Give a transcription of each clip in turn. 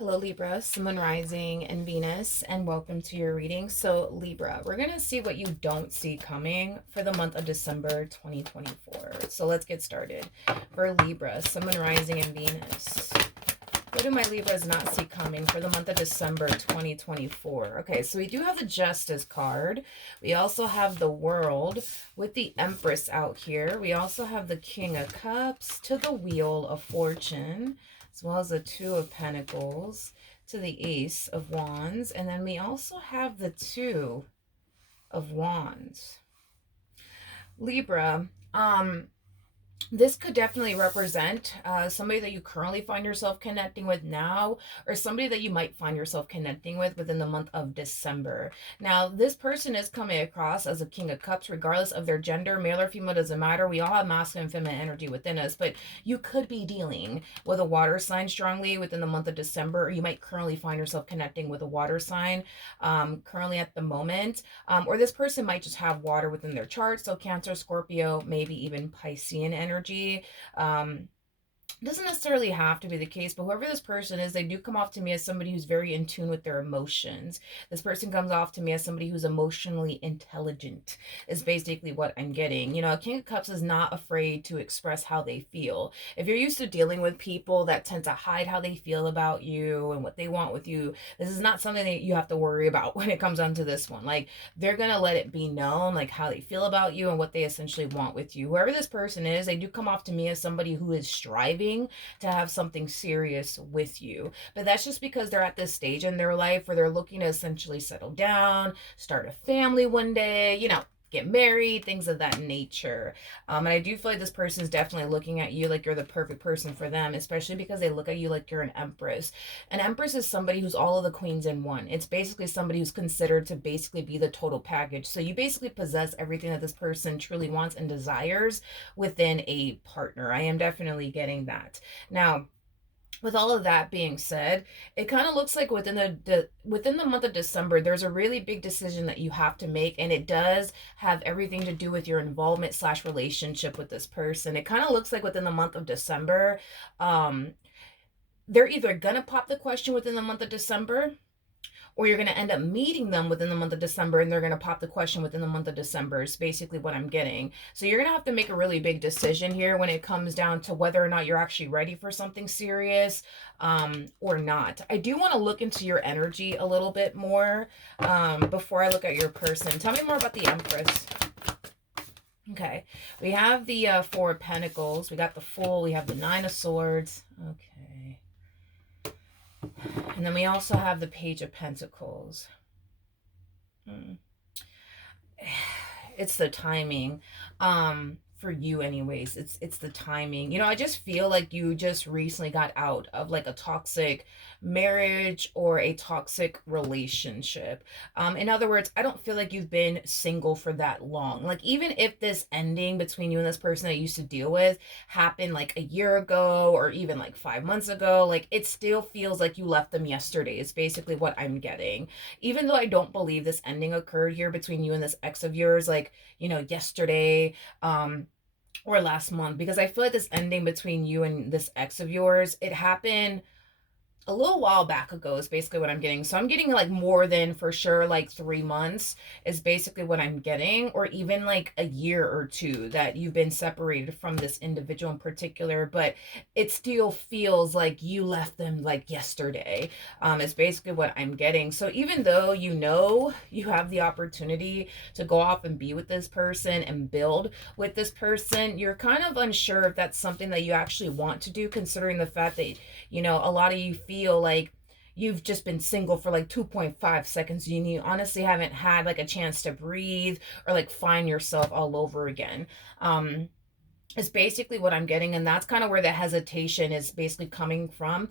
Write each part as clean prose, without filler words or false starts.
Hello Libra, Sun, Moon, Rising, and Venus, and welcome to your reading. So Libra, we're going to see what you don't see coming for the month of December 2024. So let's get started. For Libra, Sun, Moon, Rising, and Venus. What do my Libras not see coming for the month of December 2024? Okay, so we do have the Justice card. We also have the World with the Empress out here. We also have the King of Cups to the Wheel of Fortune, as well as the Two of Pentacles to the Ace of Wands. And then we also have the Two of Wands. Libra, this could definitely represent somebody that you currently find yourself connecting with now, or somebody that you might find yourself connecting with within the month of December. Now, this person is coming across as a King of Cups, regardless of their gender, male or female, doesn't matter. We all have masculine and feminine energy within us, but you could be dealing with a water sign strongly within the month of December, or you might currently find yourself connecting with a water sign currently at the moment, or this person might just have water within their chart, so Cancer, Scorpio, maybe even Piscean energy. Doesn't necessarily have to be the case, but whoever this person is, they do come off to me as somebody who's very in tune with their emotions. This person comes off to me as somebody who's emotionally intelligent, is basically what I'm getting. You know, a King of Cups is not afraid to express how they feel. If you're used to dealing with people that tend to hide how they feel about you and what they want with you, this is not something that you have to worry about when it comes down to this one. Like, they're going to let it be known, like, how they feel about you and what they essentially want with you. Whoever this person is, they do come off to me as somebody who is striving to have something serious with you. But that's just because they're at this stage in their life where they're looking to essentially settle down, start a family one day, you know, get married, things of that nature. And I do feel like this person is definitely looking at you like you're the perfect person for them, especially because they look at you like you're an empress. An empress is somebody who's all of the queens in one. It's basically somebody who's considered to basically be the total package. So you basically possess everything that this person truly wants and desires within a partner. I am definitely getting that. Now, with all of that being said, it kind of looks like within the month of December, there's a really big decision that you have to make, and it does have everything to do with your involvement slash relationship with this person. It kind of looks like within the month of December, they're either gonna pop the question within the month of December, or you're going to end up meeting them within the month of December and they're going to pop the question within the month of December is basically what I'm getting. So you're going to have to make a really big decision here when it comes down to whether or not you're actually ready for something serious or not. I do want to look into your energy a little bit more before I look at your person. Tell me more about the Empress. Okay, we have the Four of Pentacles. We got the Fool. We have the Nine of Swords. Okay. And then we also have the Page of Pentacles. It's the timing. For you anyways, it's the timing. You know, I just feel like you just recently got out of like a toxic marriage or a toxic relationship. In other words, I don't feel like you've been single for that long. Like, even if this ending between you and this person that you used to deal with happened like a year ago or even like 5 months ago, like, it still feels like you left them yesterday. It's basically what I'm getting. Even though I don't believe this ending occurred here between you and this ex of yours, like, you know, yesterday, or last month, because I feel like this ending between you and this ex of yours, it happened a little while back ago is basically what I'm getting. So I'm getting like more than for sure like 3 months is basically what I'm getting, or even like a year or two that you've been separated from this individual in particular, but it still feels like you left them like yesterday is basically what I'm getting. So even though you know you have the opportunity to go off and be with this person and build with this person, you're kind of unsure if that's something that you actually want to do, considering the fact that, you know, a lot of you feel like you've just been single for like 2.5 seconds and you honestly haven't had like a chance to breathe or like find yourself all over again. Is basically what I'm getting, and that's kind of where the hesitation is basically coming from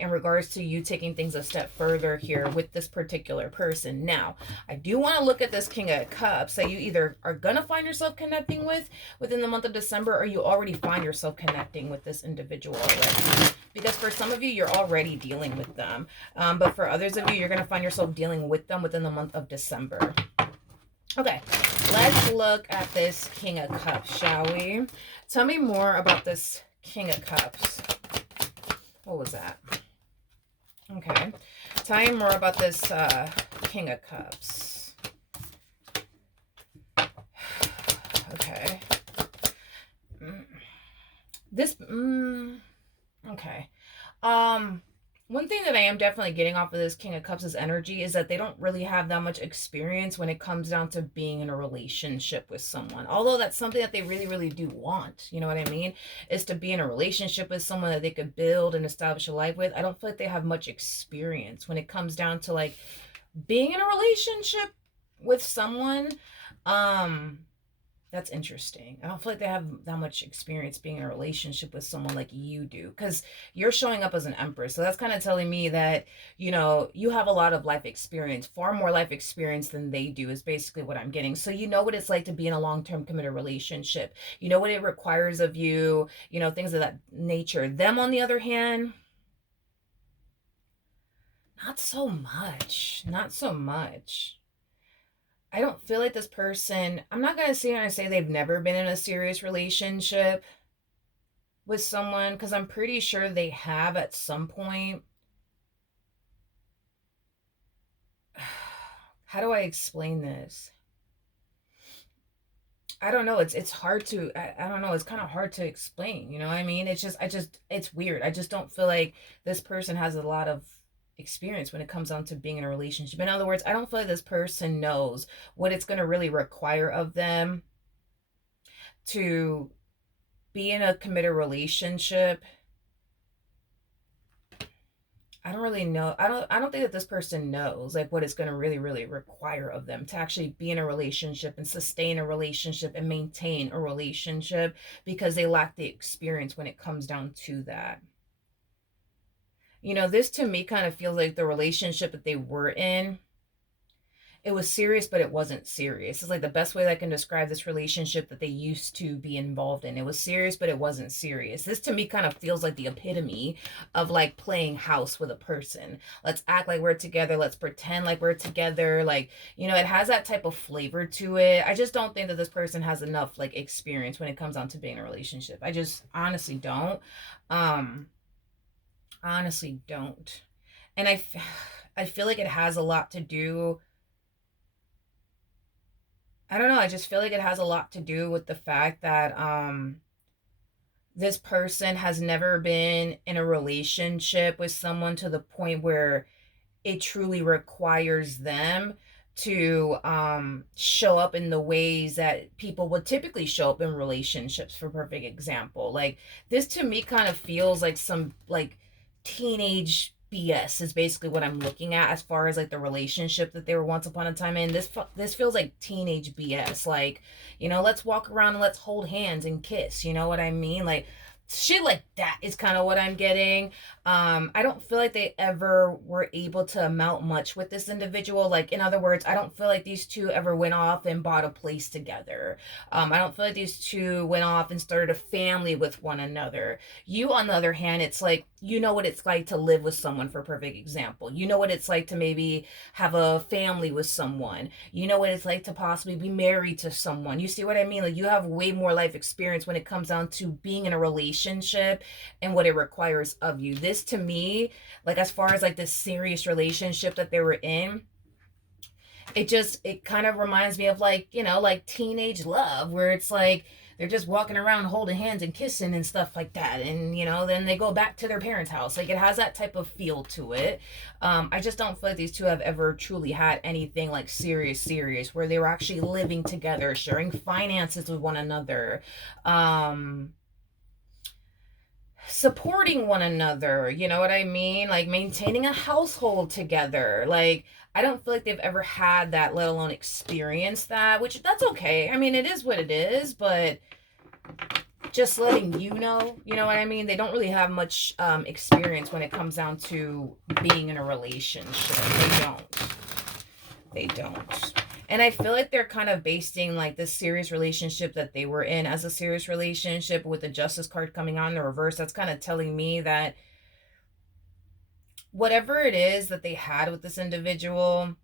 in regards to you taking things a step further here with this particular person. Now, I do want to look at this King of Cups that you either are going to find yourself connecting with within the month of December, or you already find yourself connecting with this individual already. Because for some of you, you're already dealing with them. But for others of you, you're going to find yourself dealing with them within the month of December. Okay, let's look at this King of Cups, shall we? Tell me more about this King of Cups. What was that? Okay. Tell me more about this King of Cups. Okay. Mm. This, okay. Um, One thing that I am definitely getting off of this King of Cups' energy is that they don't really have that much experience when it comes down to being in a relationship with someone. Although that's something that they really, really do want. You know what I mean? Is to be in a relationship with someone that they could build and establish a life with. I don't feel like they have much experience when it comes down to like being in a relationship with someone. Um, that's interesting. I don't feel like they have that much experience being in a relationship with someone like you do, because you're showing up as an empress. So that's kind of telling me that, you have a lot of life experience, far more life experience than they do, is basically what I'm getting. So you know what it's like to be in a long term committed relationship. You know what it requires of you, things of that nature. Them, on the other hand, not so much. Not so much. I don't feel like this person, I'm not going to sit here and say they've never been in a serious relationship with someone, because I'm pretty sure they have at some point. How do I explain this? I don't know. It's hard to, I don't know. It's kind of hard to explain. You know what I mean? It's weird. I just don't feel like this person has a lot of experience when it comes down to being in a relationship. In other words, I don't feel like this person knows what it's going to really require of them to be in a committed relationship. I don't really know. I don't think that this person knows like what it's going to really really require of them to actually be in a relationship and sustain a relationship and maintain a relationship, because they lack the experience when it comes down to that. This to me kind of feels like the relationship that they were in, it was serious, but it wasn't serious. It's like the best way that I can describe this relationship that they used to be involved in. It was serious, but it wasn't serious. This to me kind of feels like the epitome of like playing house with a person. Let's act like we're together. Let's pretend like we're together. Like, it has that type of flavor to it. I just don't think that this person has enough like experience when it comes down to being in a relationship. I just honestly don't. Um, Honestly don't. And I feel like it has a lot to do, I don't know. I just feel like it has a lot to do with the fact that this person has never been in a relationship with someone to the point where it truly requires them to show up in the ways that people would typically show up in relationships. For perfect example, like this to me kind of feels like some like teenage BS is basically what I'm looking at, as far as like the relationship that they were once upon a time in. This feels like teenage BS. Like, let's walk around and let's hold hands and kiss. You know what I mean? Like shit like that is kind of what I'm getting. I don't feel like they ever were able to amount much with this individual. Like, in other words, I don't feel like these two ever went off and bought a place together. I don't feel like these two went off and started a family with one another. You, on the other hand, it's like, you know what it's like to live with someone, for a perfect example. You know what it's like to maybe have a family with someone. You know what it's like to possibly be married to someone. You see what I mean? Like, you have way more life experience when it comes down to being in a relationship and what it requires of you. This to me, like as far as like this serious relationship that they were in, it kind of reminds me of like, like teenage love, where it's like they're just walking around holding hands and kissing and stuff like that, and then they go back to their parents' house. Like, it has that type of feel to it. I just don't feel like these two have ever truly had anything like serious where they were actually living together, sharing finances with one another, supporting one another, you know what I mean? Like maintaining a household together. Like, I don't feel like they've ever had that, let alone experienced that, which that's okay. I mean, it is what it is, but just letting you know what I mean? They don't really have much experience when it comes down to being in a relationship. They don't. And I feel like they're kind of basing like this serious relationship that they were in as a serious relationship, with the justice card coming out in the reverse. That's kind of telling me that whatever it is that they had with this individual,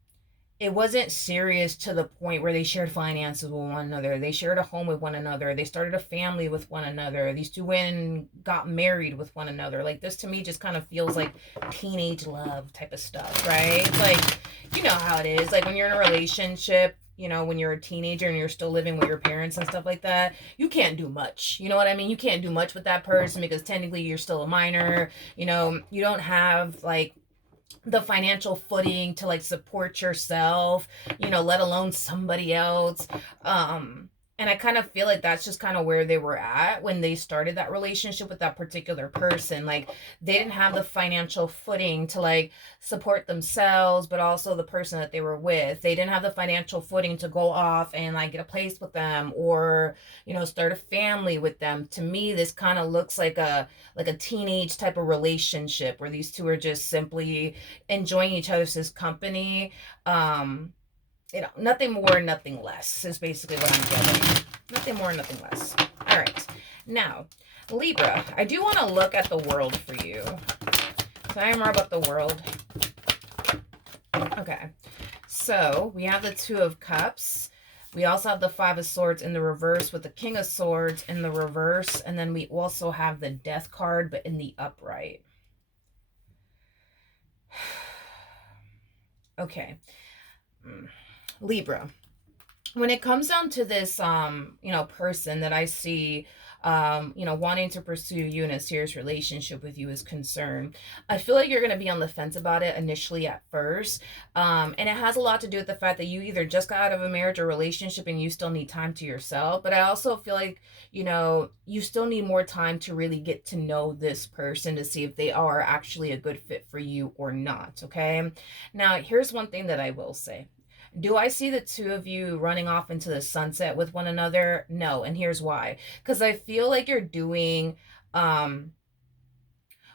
it wasn't serious to the point where they shared finances with one another. They shared a home with one another. They started a family with one another. These two women got married with one another. Like, this to me just kind of feels like teenage love type of stuff, right? It's like, you know how it is. Like, when you're in a relationship, you know, when you're a teenager and you're still living with your parents and stuff like that, you can't do much. You know what I mean? You can't do much with that person because technically you're still a minor. You know, you don't have like the financial footing to like support yourself, you know, let alone somebody else. And I kind of feel like that's just kind of where they were at when they started that relationship with that particular person. Like, they didn't have the financial footing to like support themselves, but also the person that they were with. They didn't have the financial footing to go off and like get a place with them, or, you know, start a family with them. To me, this kind of looks like a teenage type of relationship where these two are just simply enjoying each other's company. Um, you know, nothing more, nothing less is basically what I'm getting. Nothing more, nothing less. All right. Now, Libra, I do want to look at the world for you. Tell me more about the world. Okay. So we have the Two of Cups. We also have the Five of Swords in the reverse with the King of Swords in the reverse. And then we also have the Death card, but in the upright. Okay. Libra, when it comes down to this you know, person that I see you know, wanting to pursue you in a serious relationship with you is concerned, I feel like you're going to be on the fence about it initially at first. And it has a lot to do with the fact that you either just got out of a marriage or relationship and you still need time to yourself, but I also feel like, you know, you still need more time to really get to know this person to see if they are actually a good fit for you or not. Okay, now here's one thing that I will say. Do I see the two of you running off into the sunset with one another? No, and here's why. Because I feel like you're doing um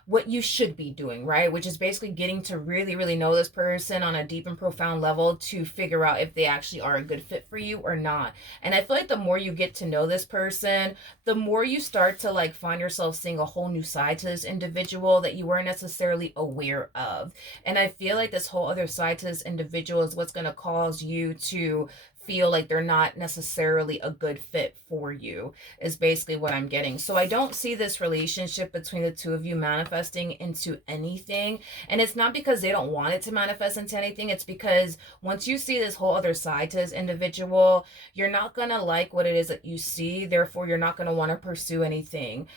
what you should be doing, right? Which is basically getting to really, really know this person on a deep and profound level to figure out if they actually are a good fit for you or not. And I feel like the more you get to know this person, the more you start to like find yourself seeing a whole new side to this individual that you weren't necessarily aware of. And I feel like this whole other side to this individual is what's going to cause you to feel like they're not necessarily a good fit for you, is basically what I'm getting. So I don't see this relationship between the two of you manifesting into anything. And it's not because they don't want it to manifest into anything. It's because once you see this whole other side to this individual, you're not going to like what it is that you see. Therefore, you're not going to want to pursue anything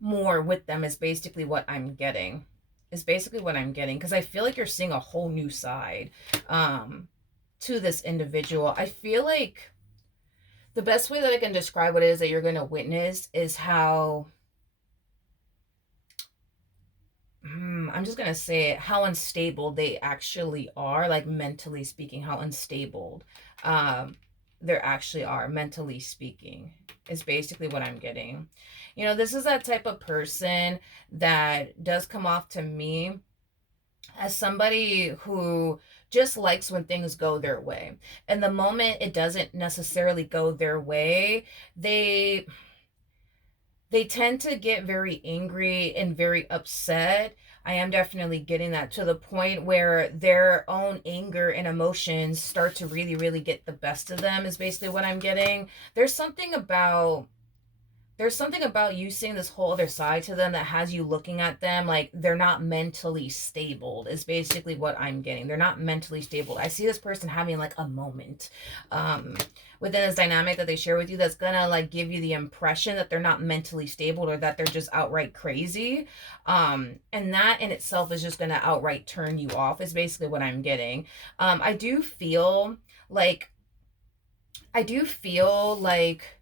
more with them, is basically what I'm getting. Is basically what I'm getting. Because I feel like you're seeing a whole new side to this individual. I feel like the best way that I can describe what it is that you're going to witness is how, I'm just going to say it, how unstable they actually are, like mentally speaking, how unstable they actually are, mentally speaking, is basically what I'm getting. You know, this is that type of person that does come off to me as somebody who just likes when things go their way. And the moment it doesn't necessarily go their way, they tend to get very angry and very upset. I am definitely getting that, to the point where their own anger and emotions start to really, really get the best of them, is basically what I'm getting. There's something about you seeing this whole other side to them that has you looking at them like they're not mentally stable, is basically what I'm getting. They're not mentally stable. I see this person having like a moment within this dynamic that they share with you that's gonna like give you the impression that they're not mentally stable, or that they're just outright crazy. And that in itself is just gonna outright turn you off, is basically what I'm getting. I do feel like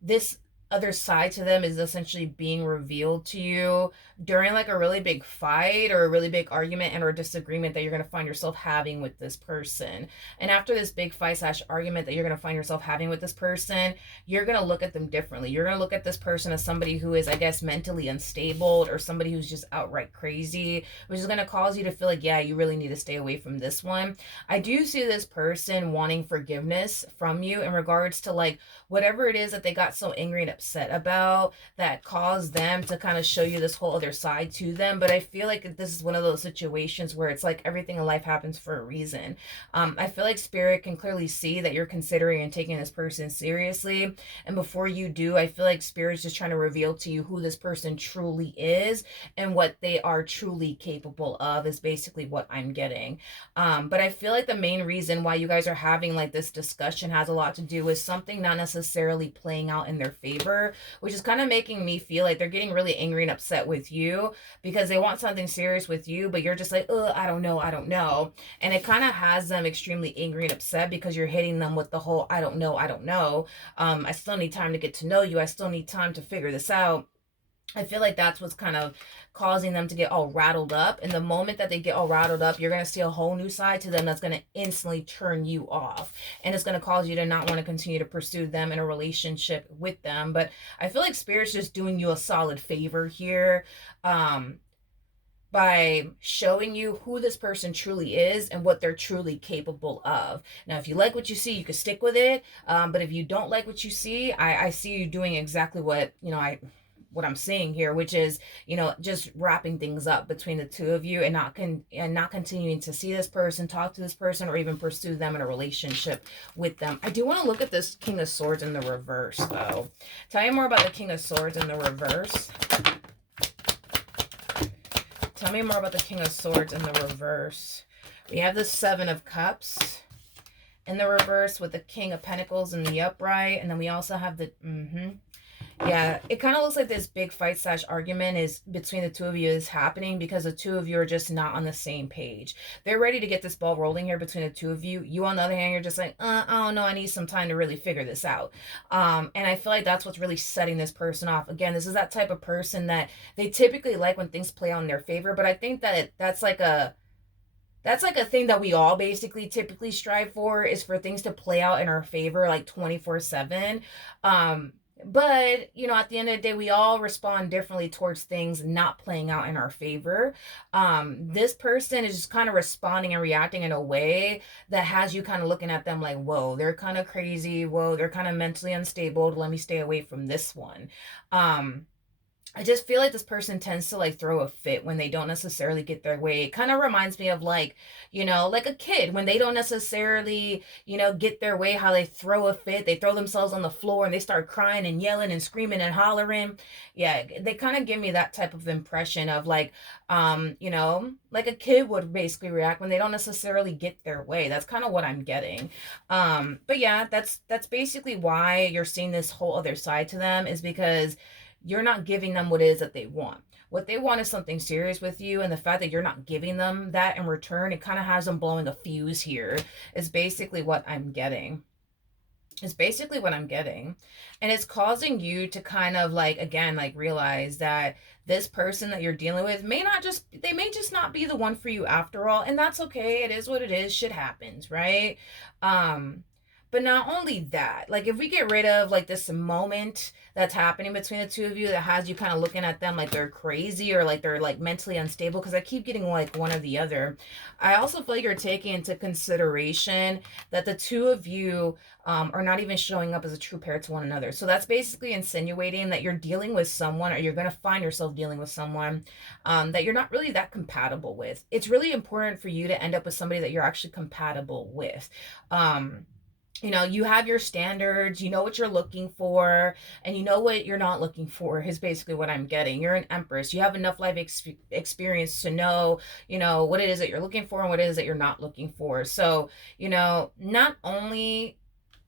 this other side to them is essentially being revealed to you during like a really big fight or a really big argument and or disagreement that you're going to find yourself having with this person. And after this big fight slash argument that you're going to find yourself having with this person, you're going to look at them differently. You're going to look at this person as somebody who is, I guess, mentally unstable, or somebody who's just outright crazy, which is going to cause you to feel like, yeah, you really need to stay away from this one. I do see this person wanting forgiveness from you in regards to like whatever it is that they got so angry and upset about that caused them to kind of show you this whole other side to them. But I feel like this is one of those situations where it's like everything in life happens for a reason. I feel like spirit can clearly see that you're considering and taking this person seriously. And before you do, I feel like spirit's just trying to reveal to you who this person truly is and what they are truly capable of is basically what I'm getting. But I feel like the main reason why you guys are having like this discussion has a lot to do with something not necessarily playing out in their favor, which is kind of making me feel like they're getting really angry and upset with you because they want something serious with you, but you're just like, oh, I don't know, I don't know. And it kind of has them extremely angry and upset because you're hitting them with the whole, I don't know, I don't know. I still need time to get to know you. I still need time to figure this out. I feel like that's what's kind of causing them to get all rattled up. And the moment that they get all rattled up, you're going to see a whole new side to them that's going to instantly turn you off. And it's going to cause you to not want to continue to pursue them in a relationship with them. But I feel like Spirit's just doing you a solid favor here. By showing you who this person truly is and what they're truly capable of. Now, if you like what you see, you can stick with it. But if you don't like what you see, I see you doing exactly what, what I'm seeing here, which is, just wrapping things up between the two of you and not continuing to see this person, talk to this person, or even pursue them in a relationship with them. I do want to look at this King of Swords in the reverse, though. Tell me more about the King of Swords in the reverse. Tell me more about the King of Swords in the reverse. We have the Seven of Cups in the reverse with the King of Pentacles in the upright. And then we also have the... Yeah, it kind of looks like this big fight / argument is between the two of you is happening because the two of you are just not on the same page. They're ready to get this ball rolling here between the two of you. You, on the other hand, you're just like, I don't know, I need some time to really figure this out. And I feel like that's what's really setting this person off. Again, this is that type of person that they typically like when things play out in their favor, but I think that that's like a thing that we all basically typically strive for, is for things to play out in our favor like 24/7. But, at the end of the day, we all respond differently towards things not playing out in our favor. This person is just kind of responding and reacting in a way that has you kind of looking at them like, whoa, they're kind of crazy. Whoa, they're kind of mentally unstable. Let me stay away from this one. I just feel like this person tends to like throw a fit when they don't necessarily get their way. It kind of reminds me of like, like a kid when they don't necessarily, get their way, how they throw a fit. They throw themselves on the floor and they start crying and yelling and screaming and hollering. Yeah, they kind of give me that type of impression of like, like a kid would basically react when they don't necessarily get their way. That's kind of what I'm getting. But yeah, that's basically why you're seeing this whole other side to them, is because you're not giving them what it is that they want. What they want is something serious with you, and the fact that you're not giving them that in return, it kind of has them blowing a fuse here, is basically what I'm getting. It's basically what I'm getting. And it's causing you to kind of like, again, like realize that this person that you're dealing with may just not be the one for you after all. And that's okay. It is what it is. Shit happens, right? But not only that, like if we get rid of like this moment that's happening between the two of you that has you kind of looking at them like they're crazy or like they're like mentally unstable, because I keep getting like one or the other. I also feel like you're taking into consideration that the two of you are not even showing up as a true pair to one another. So that's basically insinuating that you're dealing with someone, or you're going to find yourself dealing with someone that you're not really that compatible with. It's really important for you to end up with somebody that you're actually compatible with. You have your standards, you know what you're looking for, and you know what you're not looking for, is basically what I'm getting. You're an Empress. You have enough life experience to know, what it is that you're looking for and what it is that you're not looking for. So, not only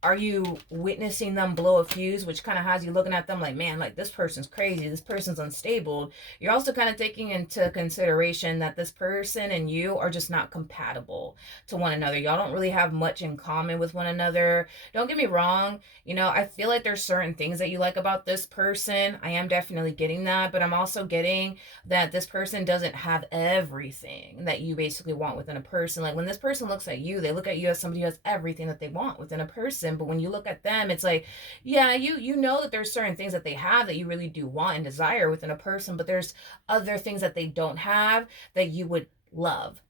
are you witnessing them blow a fuse, which kind of has you looking at them like, man, like this person's crazy, this person's unstable. You're also kind of taking into consideration that this person and you are just not compatible to one another. Y'all don't really have much in common with one another. Don't get me wrong. I feel like there's certain things that you like about this person. I am definitely getting that, but I'm also getting that this person doesn't have everything that you basically want within a person. Like when this person looks at you, they look at you as somebody who has everything that they want within a person. But when you look at them, it's like, yeah, you know that there's certain things that they have that you really do want and desire within a person, but there's other things that they don't have that you would love.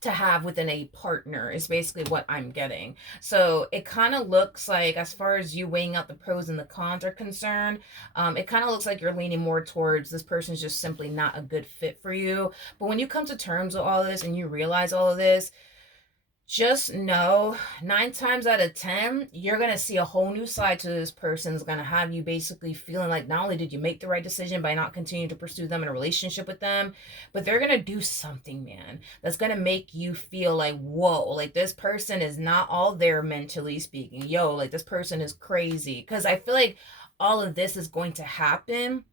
to have within a partner is basically what I'm getting. So it kind of looks like, as far as you weighing out the pros and the cons are concerned, it kind of looks like you're leaning more towards this person's just simply not a good fit for you. But when you come to terms with all of this and you realize all of this, just know 9 times out of 10, you're going to see a whole new side to this person. Is going to have you basically feeling like not only did you make the right decision by not continuing to pursue them in a relationship with them, but they're going to do something, man, that's going to make you feel like, whoa, like this person is not all there mentally speaking. Yo, like this person is crazy. Because I feel like all of this is going to happen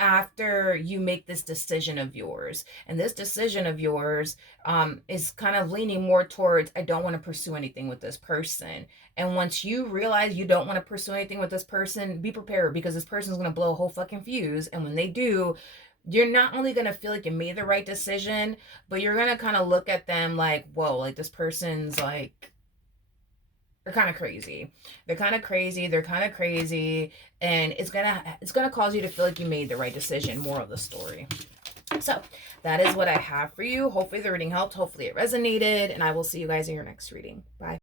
after you make this decision of yours. And this decision of yours is kind of leaning more towards, I don't want to pursue anything with this person. And once you realize you don't want to pursue anything with this person, be prepared, because this person is going to blow a whole fucking fuse. And when they do, you're not only going to feel like you made the right decision, but you're going to kind of look at them like, whoa, like this person's like, they're kind of crazy. They're kind of crazy. They're kind of crazy. And it's gonna cause you to feel like you made the right decision. More of the story. So that is what I have for you. Hopefully the reading helped. Hopefully it resonated. And I will see you guys in your next reading. Bye.